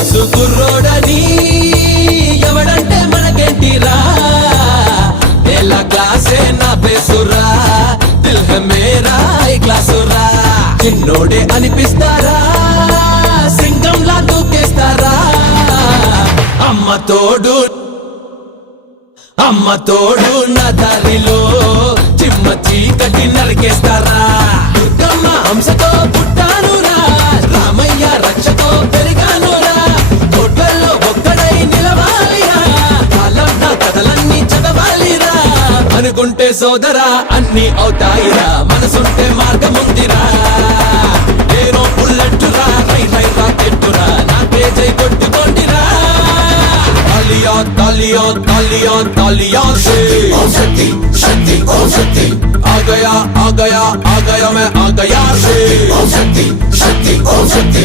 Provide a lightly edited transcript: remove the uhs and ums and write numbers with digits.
class కుర్రోడని ఎవడంటే మనకేంటిరా ఏలా క్లాసే నా పేసురా దిల్ హై మేరా ఈ క్లాసురా చిన్నోడే అనిపిస్తారా సింగంలా దూకేస్తారా అమ్మ తోడు నా దారిలో చిమ్మ చీకటి నరికేస్తారా దుర్గమ్మ హంసతో పుట్టానురా రామయ్య రక్షతో పెరిగానురా కోట్లలో ఒక్కడై నిలవాలిరా కాలం నా కథలన్నీ చదవాలిరా అనుకుంటే సోదరా అన్ని అవుతాయిరా మనసుంటే మార్గముందిరా నేను బుల్లెట్టురా రై రై రాకెట్టురా నాకే జై కొట్టుకోండిరా तालियां तालियां तालियां से ओम शक्ति शक्ति ओम शक्ति आ गया मैं आ गया से ओम शक्ति शक्ति ओम शक्ति